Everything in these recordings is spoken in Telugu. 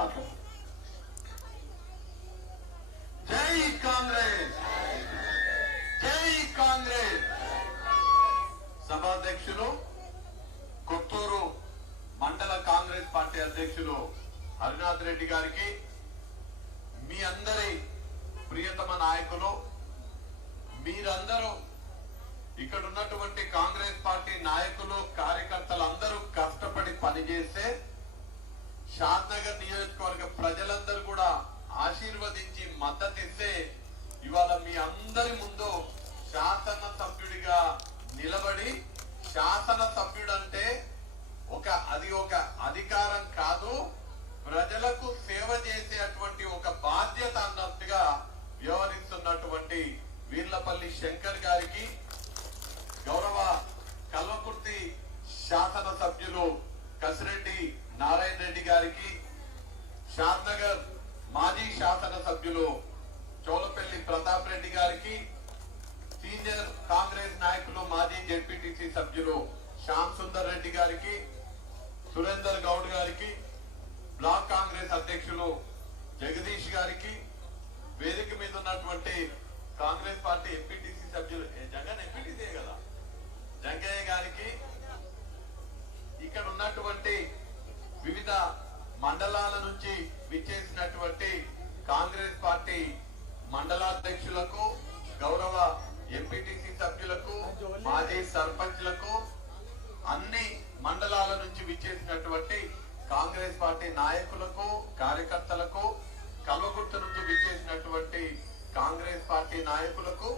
మాట్లాడు. జై కాంగ్రెస్, జై కాంగ్రెస్. సభాధ్యక్షులు, కొత్తూరు మండల కాంగ్రెస్ పార్టీ అధ్యక్షులు హరినాథ్ రెడ్డి గారికి, మీ అందరి ప్రియతమ నాయకులు, మీరందరూ ఇక్కడ ఉన్నటువంటి కాంగ్రెస్ పార్టీ నాయకులు, కార్యకర్తలు అందరూ కష్టపడి పనిచేస్తే షాద్నగర్ నియోజకవర్గ ప్రజలందరూ కూడా ఆశీర్వదించి మద్దతిస్తే ఇవాళ మీ అందరి ముందు శాసన సభ్యుడిగా నిలబడి, శాసన సభ్యుడు అంటే అది ఒక అధికారం కాదు, ప్రజలకు సేవ చేసేటువంటి ఒక బాధ్యత అన్నట్టుగా వ్యవహరిస్తున్నటువంటి వీర్లపల్లి శంకర్ గారికి, గౌరవ కల్వకుర్తి శాసన సభ్యులు కసిరెడ్డి నారాయణ రెడ్డి గారికి, షాద్నగర్ మాజీ శాసన సభ్యులు చౌలపల్లి ప్రతాప్ రెడ్డి గారికి, సీనియర్ కాంగ్రెస్ నాయకులు మాజీ జెడ్పీటీసీ సభ్యులు శ్యామ్ సుందర్ రెడ్డి గారికి, సురేందర్ గౌడ్ గారికి, బ్లాక్ కాంగ్రెస్ అధ్యక్షులు జగదీష్ గారికి, వేదిక మీద ఉన్నటువంటి కాంగ్రెస్ పార్టీ ఎంపీటీసీ సభ్యులు జగన్ ఎంపీటీసీ కదా జంగయ్య గారికి, ఇక్కడ ఉన్నటువంటి వివిధ మండలాల నుంచి విచ్చేసినటువంటి కాంగ్రెస్ పార్టీ మండలాధ్యక్షులకు, గౌరవ ఎంపీటీసీ సభ్యులకు, మాజీ సర్పంచ్లకు, అన్ని మండలాల నుంచి విచ్చేసినటువంటి కాంగ్రెస్ పార్టీ నాయకులకు, కార్యకర్తలకు, కల్వకుర్తి నుంచి విచ్చేసినటువంటి కాంగ్రెస్ పార్టీ నాయకులకు,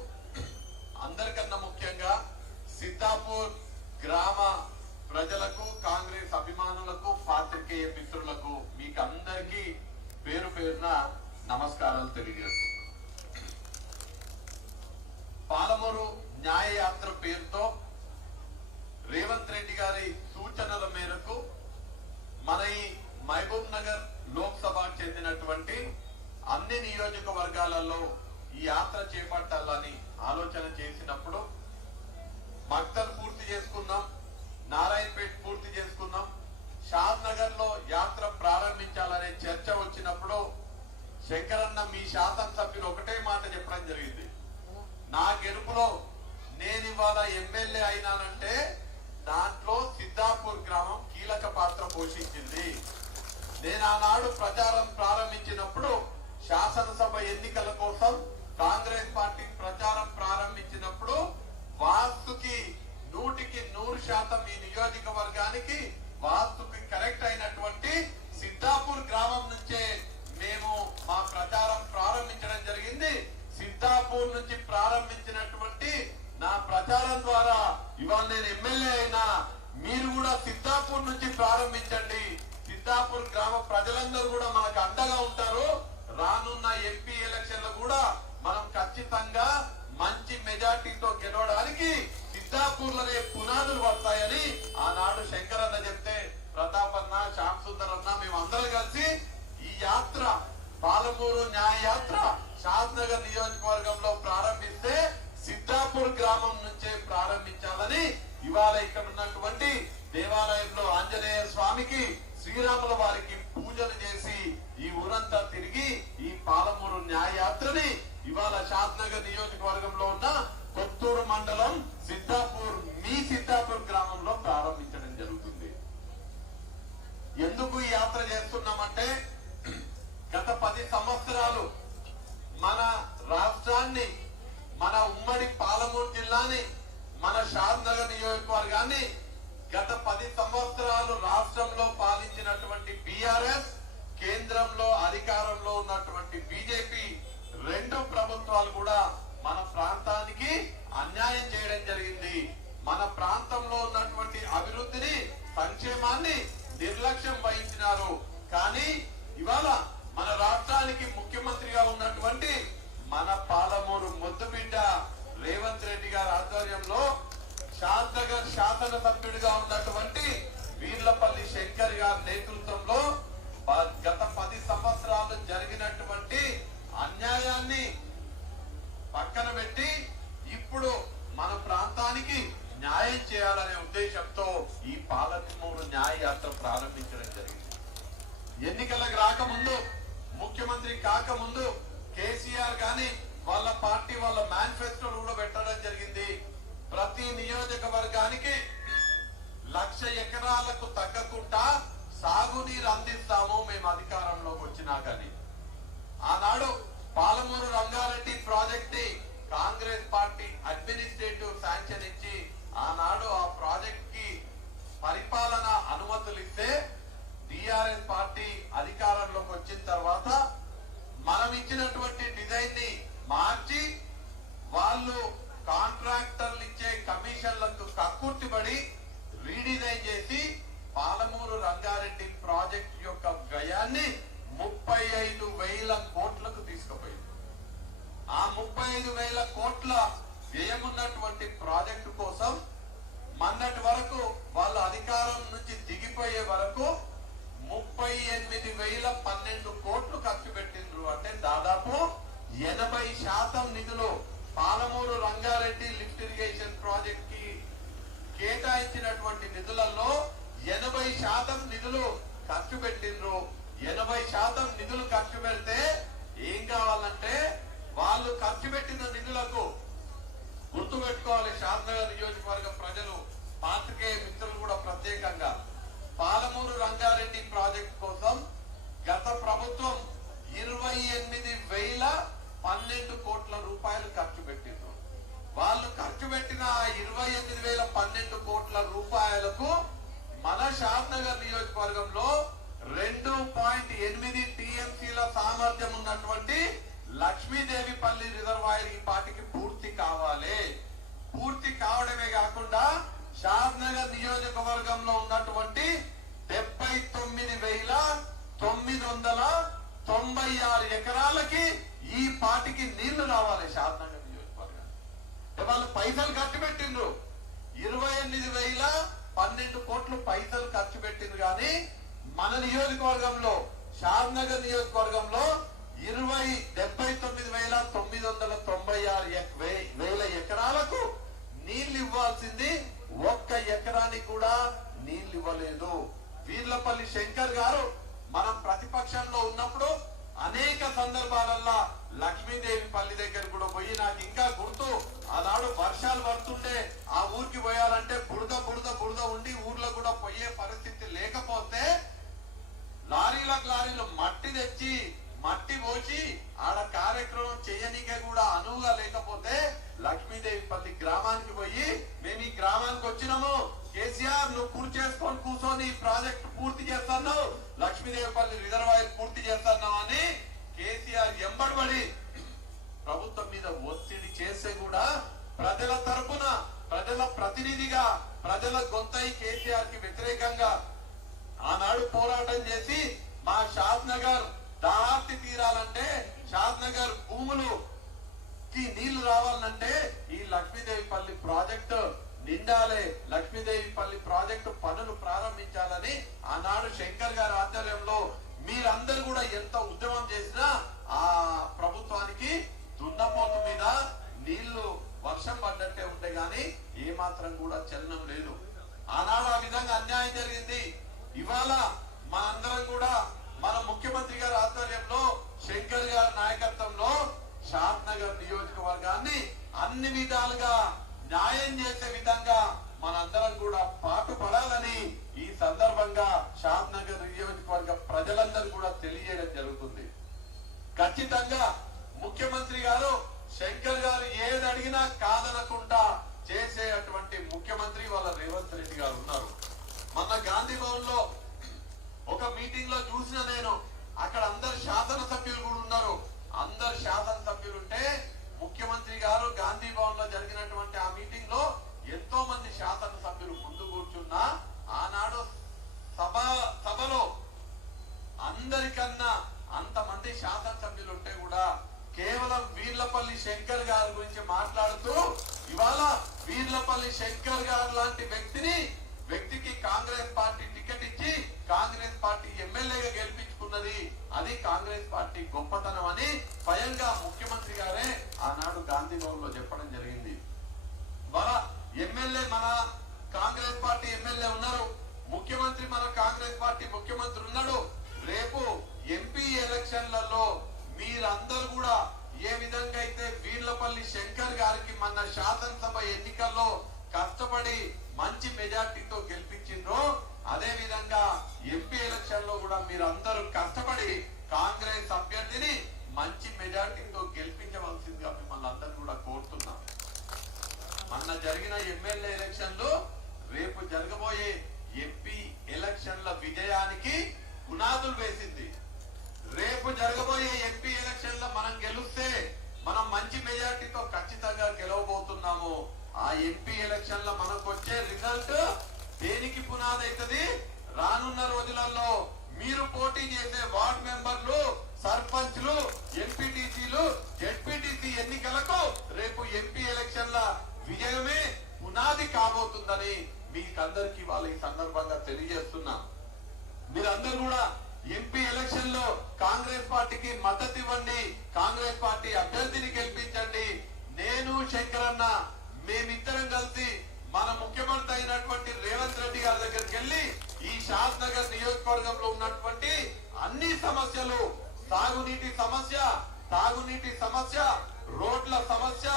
అందరికన్నా ముఖ్యంగా సిద్ధాపూర్ గ్రామ ప్రజలకు, కాంగ్రెస్ అభిమానులకు, పాత్రికేయ మిత్రులకు, మీకు అందరికీ పేరు పేరున నమస్కారాలు తెలియజేస్తున్నాను. పాలమూరు న్యాయ యాత్ర పేరుతో రేవంత్ రెడ్డి గారి సూచనల మేరకు మన ఈ మహబూబ్ నగర్ లోక్సభకు చెందినటువంటి అన్ని నియోజకవర్గాలలో ఈ యాత్ర చేపట్టాలని ఆలోచన చేసినప్పుడు మక్తల్ పూర్తి చేసుకున్నాం, నారాయణపేట పూర్తి చేసుకున్నాం, షాద్నగర్ లో యాత్ర ప్రారంభించాలనే చర్చ వచ్చినప్పుడు శంకరన్న మీ శాసనసభ్యులు ఒకటే మాట చెప్పడం జరిగింది, నా గెలుపులో నేను ఇవాళ ఎమ్మెల్యే అయినానంటే దాంట్లో సిద్ధాపూర్ గ్రామం కీలక పాత్ర పోషించింది. నేను ఆనాడు ప్రచారం ప్రారంభించినప్పుడు, శాసనసభ ఎన్నికల కోసం కాంగ్రెస్ పార్టీ ప్రచారం ప్రారంభించినప్పుడు వాస్తుకి 100% ఈ నియోజకవర్గానికి వాస్తుకి కరెక్ట్ అయినటువంటి సిద్ధాపూర్ గ్రామం నుంచే మేము మా ప్రచారం ప్రారంభించడం జరిగింది. సిద్ధాపూర్ నుంచి ప్రారంభించినటువంటి నా ప్రచారం ద్వారా ఇవాళ నేను ఎమ్మెల్యే అయినా, మీరు కూడా సిద్ధాపూర్ నుంచి ప్రారంభించండి. సిద్ధాపూర్ గ్రామ ప్రజలందరూ కూడా మనకు అండగా ఉంటారు. రానున్న ఎంపీ ఎలక్షన్ లో కూడా మనం ఖచ్చితంగా మంచి మెజార్టీతో గెలవడానికి సిద్ధాపూర్ లోనే పునాదులు పడతాయని ఆనాడు శంకరన్న చెప్తే, ప్రతాప్ అన్న, శ్యామ్ సుందర్ అన్న, మేమందరం కలిసి ఈ యాత్ర, పాలమూరు న్యాయ యాత్ర షాద్నగర్ నియోజకవర్గంలో ప్రారంభిస్తే సిద్ధాపూర్ గ్రామం నుంచే ప్రారంభించాలని ఇవాళ ఇక్కడ ఉన్నటువంటి దేవాలయంలో ఆంజనేయ స్వామికి, శ్రీరాముల వారికి పూజలు చేసి ఈ ఊరంతా తిరిగి ఈ పాలమూరు న్యాయ యాత్రని ఇవాళ షాద్నగర్ నియోజకవర్గంలో ఉన్న కొత్తూరు మండలం సిద్ధాపూర్ గ్రామంలో ప్రారంభించడం జరుగుతుంది. ఎందుకు ఈ యాత్ర చేస్తున్నామంటే, గత 10 సంవత్సరాలు మన రాష్ట్రాన్ని, మన ఉమ్మడి పాలమూరు జిల్లాని, మన షాద్నగర్ నియోజకవర్గాన్ని గత 10 సంవత్సరాలు రాష్ట్రంలో పాలించినటువంటి బీఆర్ఎస్, కేంద్రంలో అధికారంలో ఉన్నటువంటి బీజేపీ, 2 ప్రభుత్వాలు కూడా మన ప్రాంతానికి అన్యాయం చేయడం జరిగింది. మన ప్రాంతంలో ఉన్నటువంటి అభివృద్ధిని, సంక్షేమాన్ని నిర్లక్ష్యం వహించినారు. కానీ ఇవాళ మన రాష్ట్రానికి ముఖ్యమంత్రిగా ఉన్నటువంటి మన పాలమూరు ముద్దుబిడ్డ రేవంత్ రెడ్డి గారి ఆధ్వర్యంలో షాద్నగర్ శాసన సభ్యుడిగా ఉన్నటువంటి వీర్లపల్లి శంకర్ గారి నేతృత్వంలో గత 10 సంవత్సరాలు జరిగినటువంటి అన్యాయాన్ని పక్కన పెట్టి ఇప్పుడు మన ప్రాంతానికి న్యాయం చేయాలనే ఉద్దేశంతో ఈ పాలమూరు న్యాయ యాత్ర ప్రారంభించడం జరిగింది. ఎన్నికలకు రాకముందు కాకముందు కేసీఆర్ గాని వాళ్ళ పార్టీ వాళ్ళ మేనిఫెస్టోలు కూడా పెట్టడం జరిగింది. ప్రతి నియోజకవర్గానికి 1,00,000 ఎకరాలకు తగ్గకుండా సాగునీరు అందిస్తాము మేము అధికారంలోకి వచ్చినా కానీ. ఆనాడు పాలమూరు రంగారెడ్డి ప్రాజెక్ట్ ని కాంగ్రెస్ పార్టీ అడ్మినిస్ట్రేటివ్ శాంక్షన్ ఇచ్చి ఆనాడు ఆ ప్రాజెక్ట్ కి పరిపాలన అనుమతులు ఇస్తే టిఆర్ఎస్ పార్టీ అధికారంలోకి వచ్చిన తర్వాత మనం ఇచ్చినటువంటి డిజైన్ ని మార్చి వాళ్ళు కాంట్రాక్టర్లు ఇచ్చే కమిషన్లకు కక్కుర్తిపడి రీడిజైన్ చేసి పాలమూరు రంగారెడ్డి ప్రాజెక్ట్ యొక్క వ్యయాన్ని 35,000 కోట్లకు తీసుకుపోయింది. ఆ 35,000 కోట్ల వ్యయమున్నటువంటి ప్రాజెక్టు కోసం మొన్నటి వరకు వాళ్ళ అధికారం నుంచి దిగిపోయే వరకు 38,012 కోట్లు ఖర్చు పెట్టిండ్రు. అంటే దాదాపు 80% నిధులు Palamuru Rangareddy lift irrigation project కి కేటాయించినటువంటి నిధులలో 80% నిధులు ఖర్చు పెట్టిండ్రు. 80% నిధులు ఖర్చు పెడితే ఏం కావాలంటే వాళ్ళు ఖర్చు పెట్టిన నిధులకు గుర్తు పెట్టుకోవాలి. షాద్నగర్ నియోజకవర్గ ప్రజలు, పాత్రికేయ మిత్రులు కూడా ప్రత్యేకంగా పాలమూరు రంగారెడ్డి ప్రాజెక్ట్ కోసం గత ప్రభుత్వం 28,012 కోట్ల రూపాయలు ఖర్చు పెట్టిండ్రు. వాళ్ళు ఖర్చు పెట్టిన 28,012 కోట్ల రూపాయలకు మన షాద్నగర్ నియోజకవర్గంలో 2.8 టీఎంసీల సామర్థ్యం ఉన్నటువంటి లక్ష్మీదేవిపల్లి రిజర్వాయర్ ఈ పాటికి పూర్తి కావాలి. పూర్తి కావడమే కాకుండా షాద్నగర్ నియోజకవర్గంలో ఉన్నటువంటి 79,996 ఎకరాలకి ఈ పాటికి నీళ్లు రావాలి. షాద్నగర్ నియోజకవర్గం వాళ్ళు పైసలు ఖర్చు పెట్టిండ్రు. 28,012 కోట్లు పైసలు ఖర్చు పెట్టిండ్రు. కానీ మన నియోజకవర్గంలో షాద్నగర్ నియోజకవర్గంలో 79,996 ఎకరాలకు నీళ్లు ఇవ్వాల్సింది 1 ఎకరానికి కూడా నీళ్లు ఇవ్వలేదు. వీర్లపల్లి శంకర్ గారు మనం ప్రతిపక్షంలో ఉన్నప్పుడు అనేక సందర్భాలలో లక్ష్మీదేవిపల్లి దగ్గర కూడా పోయి, నాకు ఇంకా గుర్తు, ఆనాడు వర్షాలు పడుతుంటే ఆ ఊరికి పోయాలంటే బురద బురద బురద ఉండి ఊర్లో కూడా పోయే పరిస్థితి లేకపోతే లారీలు మట్టి తెచ్చి మట్టి పోసి ఆడ కార్యక్రమం చేయనీకే కూడా అనువుగా లేకపోతే లక్ష్మీదేవిపల్లి గ్రామానికి పోయి, మేము ఈ గ్రామానికి వచ్చినాము, కేసీఆర్ నువ్వు పూర్తి చేసుకొని కూర్చొని ఈ ప్రాజెక్ట్ పూర్తి చేస్తున్నావు, లక్ష్మీదేవిపల్లి రిజర్వాయర్ పూర్తి చేస్తున్నావు అని కేసీఆర్ ఎంబడబడి ప్రభుత్వం మీద ఒత్తిడి చేస్తే కూడా ప్రజల తరపున, ప్రజల ప్రతినిధిగా, ప్రజల గొంతై కేసీఆర్ కి వ్యతిరేకంగా ఆనాడు పోరాటం చేసి మా షాద్నగర్ దాటి తీరాలంటే, షాద్నగర్ భూములు కి నీళ్లు రావాలంటే ఈ లక్ష్మీదేవిపల్లి ప్రాజెక్టు నిండాలి, లక్ష్మీదేవిపల్లి ప్రాజెక్టు పనులు ప్రారంభించాలని ఆనాడు శంకర్ గారి ఆధ్వర్యంలో మీరందరూ కూడా ఎంత ఉద్యమం చేసినా ఆ ప్రభుత్వానికి దున్నపోతు మీద నీళ్లు వర్షం పడ్డట్టే ఉంటే గాని ఏ మాత్రం కూడా చలనం లేదు. ఆనాడు ఆ విధంగా అన్యాయం జరిగింది. ఇవాళ మనందరం కూడా మన ముఖ్యమంత్రి గారి ఆధ్వర్యంలో, శంకర్ గారి నాయకత్వంలో షాద్నగర్ నియోజకవర్గాన్ని అన్ని విధాలుగా న్యాయం చేసే విధంగా మనందరం కూడా పాటుపడాలని ఈ సందర్భంగా షాద్నగర్ నియోజకవర్గ ప్రజలందరూ కూడా తెలియజేయడం జరుగుతుంది. ఖచ్చితంగా ముఖ్యమంత్రి గారు, శంకర్ గారు ఏది అడిగినా కాదనకుండా చేసేటువంటి ముఖ్యమంత్రి వాళ్ళ రేవంత్ రెడ్డి గారు ఉన్నారు. మొన్న గాంధీ భవన్ లో ఒక మీటింగ్ లో చూసిన నేను, అక్కడ అందరు శాసనసభ్యులు కూడా ఉన్నారు. అందరు శాసనసభ్యులుంటే ముఖ్యమంత్రి గారు గాంధీ భవన్ లో జరిగినటువంటి ఆ మీటింగ్ లో ఎంతో మంది శాసనసభ్యులు ముందు కూర్చున్నా, ఆనాడు సభలో అందరికన్నా అంతమంది శాసనసభ్యులు ఉంటే కూడా కేవలం వీర్లపల్లి శంకర్ గారి గురించి మాట్లాడుతూ, ఇవాళ వీర్లపల్లి శంకర్ గారు లాంటి వ్యక్తికి కాంగ్రెస్ పార్టీ టికెట్ ఇచ్చి కాంగ్రెస్ పార్టీ ఎమ్మెల్యేగా గెలిపించుకున్నది, అది కాంగ్రెస్ పార్టీ గొప్పతనం అని స్వయంగా ముఖ్యమంత్రి గారే ఆనాడు గాంధీ భవన్ లో చెప్పడం జరిగింది. మన ఎమ్మెల్యే, మన కాంగ్రెస్ పార్టీ ఎమ్మెల్యే ఉన్నారు, ముఖ్యమంత్రి మన కాంగ్రెస్ పార్టీ ముఖ్యమంత్రి ఉన్నాడు. రేపు ఎంపీ ఎలక్షన్లలో కష్టపడి కాంగ్రెస్ అభ్యర్థిని మంచి మెజార్టీతో గెలిపించవలసిందిగా మిమ్మల్ని అందరినీ కూడా కోరుతున్నాం. మొన్న జరిగిన ఎమ్మెల్యే ఎలక్షన్లు రేపు జరగబోయే ఎంపీ ఎలక్షన్ల విజయానికి పునాదులు వేసింది. రేపు జరగబోయే ఎంపీ ఎలక్షన్ల మనం గెలిస్తే మనం మంచి మెజార్టీతో ఖచ్చితంగా గెలవబోతున్నాము. ఆ ఎంపీ ఎలక్షన్ల మనకు వచ్చే రిజల్ట్ దేనికి పునాది అవుతుంది? రానున్న రోజులలో మీరు పోటీ చేసే వార్డు మెంబర్లు, సర్పంచ్లు, ఎంపీటీసీలు, జెడ్పీటీసీ ఎన్నికలకు రేపు ఎంపీ ఎలక్షన్ల విజయమే పునాది కాబోతుందని మీకందరికీ వాళ్ళ ఈ సందర్భంగా తెలియజేస్తున్నా. మీరందరూ కూడా ఎంపీ ఎలక్షన్ లో కాంగ్రెస్ పార్టీకి మద్దతు ఇవ్వండి, కాంగ్రెస్ పార్టీ అభ్యర్థిని గెలిపించండి. నేను శంకరన్న మేమిద్దరం కలిసి మన ముఖ్యమంత్రి అయినటువంటి రేవంత్ రెడ్డి గారి దగ్గరికి వెళ్లి ఈ షాద్ నగర్ నియోజకవర్గంలో ఉన్నటువంటి అన్ని సమస్యలు, తాగునీటి సమస్య, రోడ్ల సమస్య,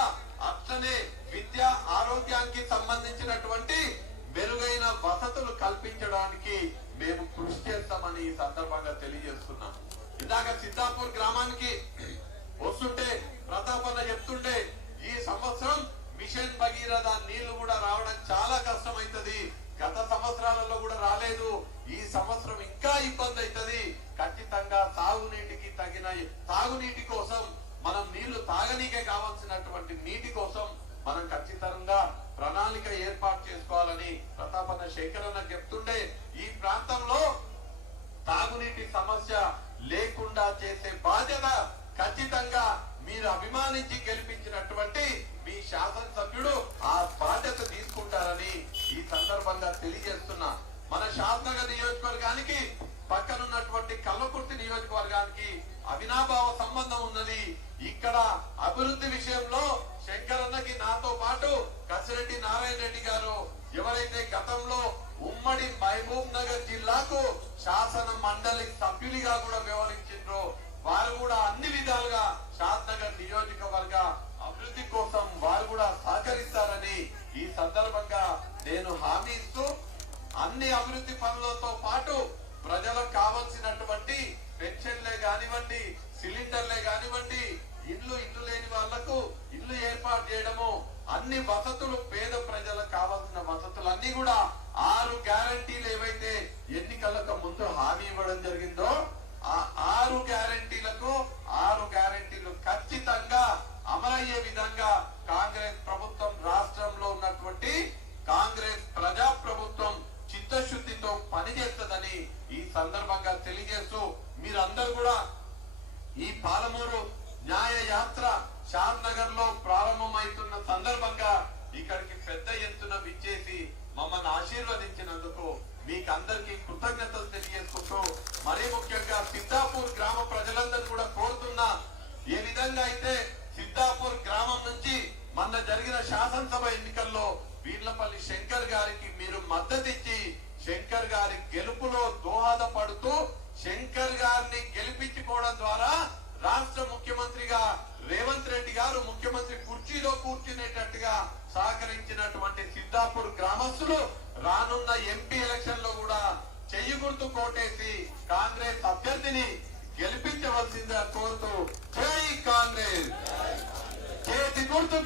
అట్లనే విద్య, ఆరోగ్యానికి సంబంధించినటువంటి మెరుగైన వసతులు కల్పించడానికి మేము కృషి చేస్తామని ఈ సందర్భంగా తెలియజేస్తున్నాం. ఇందాక సిద్ధాపూర్ గ్రామానికి వస్తుంటే ప్రతాపన్న చెప్తుంటే ఈ సంవత్సరం మిషన్ భగీరథ నీళ్లు కూడా రావడం చాలా కష్టమైతది. గత సంవత్సరాలలో కూడా రాలేదు. ఈ సంవత్సరం ఇంకా ఇబ్బంది అవుతుంది. ఖచ్చితంగా తాగునీటికి తగిన తాగునీటి కోసం మనం నీళ్లు తాగనీకే కావాల్సినటువంటి నీటి కోసం మనం ఖచ్చితంగా ప్రణాళిక ఏర్పాటు చేసుకోవాలని ప్రతాపన్న శేఖరన్న చెప్తుండే ఈ ప్రాంతంలో తాగునీటి సమస్య లేకుండా చేసే బాధ్యత ఖచ్చితంగా మీరు అభిమానించి గెలిపించినటువంటి మీ శాసనసభ్యుడు ఆ బాధ్యత తీసుకుంటారని ఈ సందర్భంగా తెలియజేస్తున్నా. మన షాద్నగర్ నియోజకవర్గానికి పక్కనున్నటువంటి కల్వకుర్తి నియోజకవర్గానికి అవినాభావ సంబంధం ఉన్నది. ఇక్కడ అభివృద్ధి విషయంలో శంకరన్నకి నాతో పాటు కసిరెడ్డి నారాయణ రెడ్డి గారు ఎవరైతే గతంలో ఉమ్మడి మహబూబ్ నగర్ జిల్లాకు శాసన మండలి సభ్యులుగా కూడా వ్యవహరించారో వారు కూడా అన్ని విధాలుగా షాద్ నగర్ నియోజకవర్గ అభివృద్ధి కోసం వారు కూడా సహకరిస్తారని ఈ సందర్భంగా నేను హామీ ఇస్తూ అన్ని అభివృద్ధి పనులతో పాటు ప్రజలకు కావాల్సినటువంటి పెన్షన్లే కానివ్వండి, సిలిండర్లే కానివ్వండి, ఇల్లు లేని వాళ్లకు ఇల్లు ఏర్పాటు చేయడము, అన్ని వసతులు పేద ప్రజలకు కావాల్సిన వసతులు అన్ని కూడా 6 గ్యారంటీలు ఏవైతే ఎన్నికలకు ముందు హామీ ఇవ్వడం జరిగిందో ఆ 6 గ్యారంటీలు ఖచ్చితంగా అమలయ్యే విధంగా కాంగ్రెస్ ప్రభుత్వం, రాష్ట్రంలో ఉన్నటువంటి కాంగ్రెస్ ప్రజా ప్రభుత్వం చిత్తశుద్ధితో పనిచేస్తుందని ఈ సందర్భంగా తెలియజేస్తూ మీరందరూ కూడా ఈ పాలమూరు న్యాయ యాత్ర షాద్ నగర్ లో ప్రారంభమవుతున్న సందర్భంగా ఇక్కడికి పెద్ద ఎత్తున విచ్చేసి మమ్మల్ని ఆశీర్వదించినందుకు మీకు అందరికీ కృతజ్ఞతలు తెలియజేసుకుంటూ మరీ ముఖ్యంగా సిద్ధాపూర్ గ్రామ ప్రజలందరూ కూడా కోరుతున్నా, ఏ విధంగా అయితే సిద్ధాపూర్ గ్రామం నుంచి మొన్న జరిగిన శాసనసభ ఎన్నికల్లో వీర్లపల్లి శంకర్ గారికి మీరు మద్దతు ఇచ్చి శంకర్ గారి గెలుపులో దోహదపడుతూ శంకర్ గారిని గెలిపించుకోవడం ద్వారా రాష్ట్ర ముఖ్యమంత్రిగా రేవంత్ రెడ్డి గారు ముఖ్యమంత్రి కుర్చీలో కూర్చునేటట్టుగా సహకరించినటువంటి సిద్ధాపూర్ గ్రామస్తులు రానున్న ఎంపీ ఎలక్షన్ లో కూడా చెయ్యి గుర్తు కోటేసి కాంగ్రెస్ అభ్యర్థిని గెలిపించవలసిందిగా కోరుతూ జై కాంగ్రెస్, చేతి గుర్తుకే